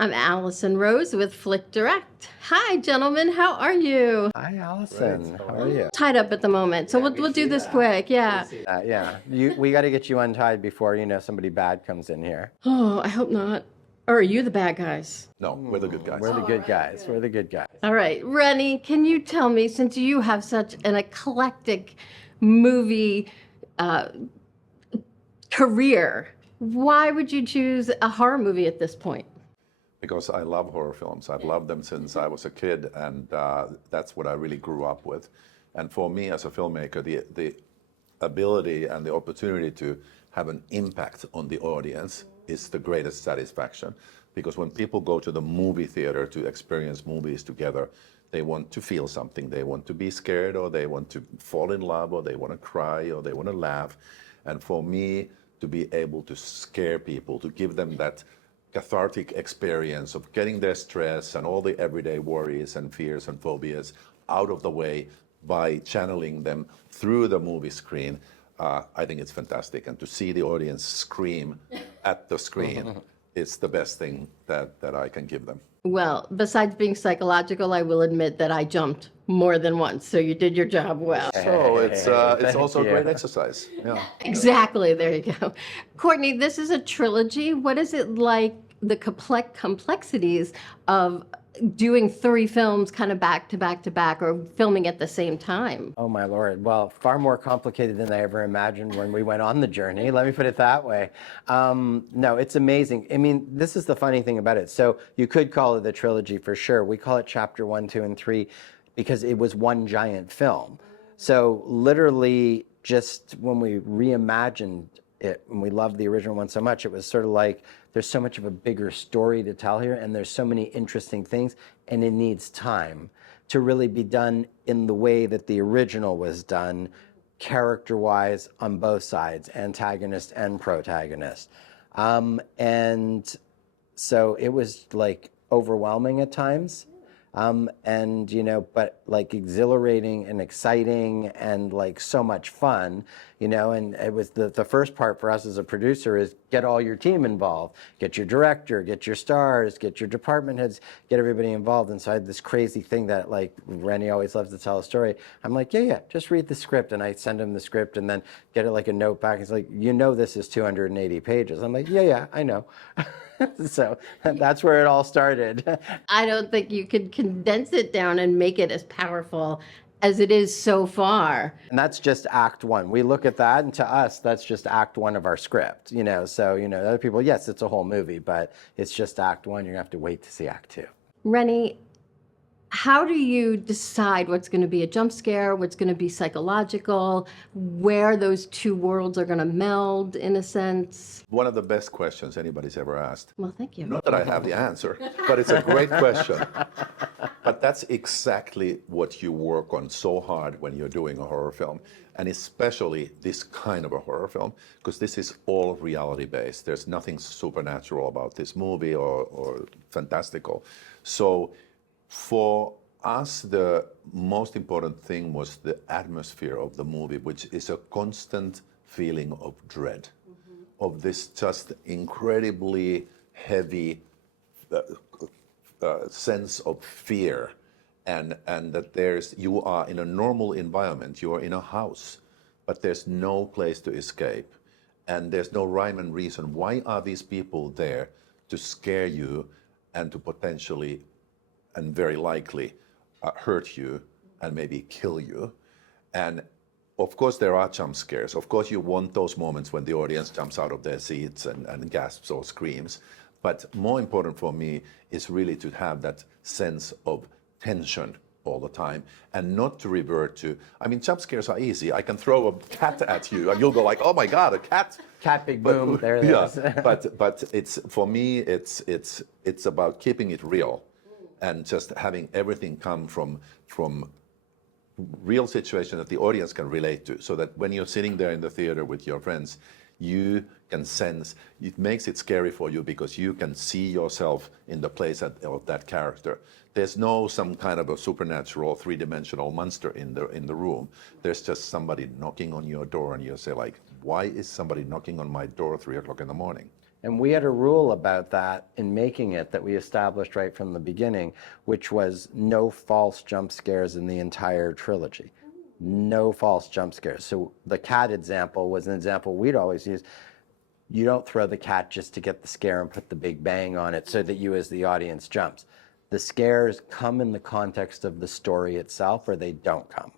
I'm Allison Rose with FlickDirect. Hi, gentlemen. How are you? Hi, Allison. How are you? Tied up at the moment, so we'll do this quick. Yeah. We got to get you untied before somebody bad comes in here. Oh, I hope not. Or are you the bad guys? No, we're the good guys. We're the good guys. We're the good guys. All right, Renny, can you tell me, since you have such an eclectic movie career, why would you choose a horror movie at this point? Because I love horror films. I've loved them since I was a kid, and that's what I really grew up with. And for me as a filmmaker, the ability and the opportunity to have an impact on the audience is the greatest satisfaction. Because when people go to the movie theater to experience movies together, they want to feel something. They want to be scared, or they want to fall in love, or they want to cry, or they want to laugh. And for me, to be able to scare people, to give them that cathartic experience of getting their stress and all the everyday worries and fears and phobias out of the way by channeling them through the movie screen, I think it's fantastic. And to see the audience scream at the screen is the best thing that I can give them. Well, besides being psychological, I will admit that I jumped more than once, so you did your job well. So it's also a great exercise. Yeah. Exactly, there you go. Courtney, this is a trilogy. What is it like, the complexities of doing 3 films kind of back to back to back, or filming at the same time? Oh my Lord. Well, far more complicated than I ever imagined when we went on the journey. Let me put it that way. No, it's amazing. I mean, this is the funny thing about it. So you could call it the trilogy for sure. We call it chapter 1, 2, and 3 because it was one giant film. So literally, just when we reimagined it, and we loved the original one so much, it was sort of like, there's so much of a bigger story to tell here, and there's so many interesting things, and it needs time to really be done in the way that the original was done, character-wise on both sides, antagonist and protagonist. And so it was like overwhelming at times. And but like exhilarating and exciting and like so much fun, and it was the first part for us as a producer is get all your team involved, get your director, get your stars, get your department heads, get everybody involved. And so I had this crazy thing that, like, Renny always loves to tell a story. I'm like, yeah, just read the script. And I send him the script and then get it like a note back. He's like, this is 280 pages. I'm like, yeah, I know. So that's where it all started. I don't think you could condense it down and make it as powerful as it is so far. And that's just act 1. We look at that, and to us, that's just act 1 of our script. So other people, yes, it's a whole movie, but it's just act 1. You're gonna have to wait to see act 2. Renny, how do you decide what's going to be a jump scare, what's going to be psychological, where those 2 worlds are going to meld in a sense? One of the best questions anybody's ever asked. Well, thank you. Not that I have the answer, but it's a great question. But that's exactly what you work on so hard when you're doing a horror film, and especially this kind of a horror film, because this is all reality-based. There's nothing supernatural about this movie or fantastical. So for us, the most important thing was the atmosphere of the movie, which is a constant feeling of dread, of this just incredibly heavy sense of fear, and that you are in a normal environment, you are in a house, but there's no place to escape, and there's no rhyme and reason. Why are these people there to scare you and to potentially and very likely hurt you and maybe kill you? And of course there are jump scares. Of course you want those moments when the audience jumps out of their seats and gasps or screams. But more important for me is really to have that sense of tension all the time, and not to revert to, jump scares are easy. I can throw a cat at you and you'll go like, oh my God, a cat. Cat, big boom, there it is. but it's, for me, it's about keeping it real, and just having everything come from real situation that the audience can relate to, so that when you're sitting there in the theater with your friends, you can sense, it makes it scary for you because you can see yourself in the place of that character. There's no some kind of a supernatural 3-dimensional monster in the room. There's just somebody knocking on your door, and you say like, why is somebody knocking on my door at 3 o'clock in the morning? And we had a rule about that in making it that we established right from the beginning, which was no false jump scares in the entire trilogy. No false jump scares. So the cat example was an example we'd always use. You don't throw the cat just to get the scare and put the big bang on it so that you as the audience jumps. The scares come in the context of the story itself, or they don't come.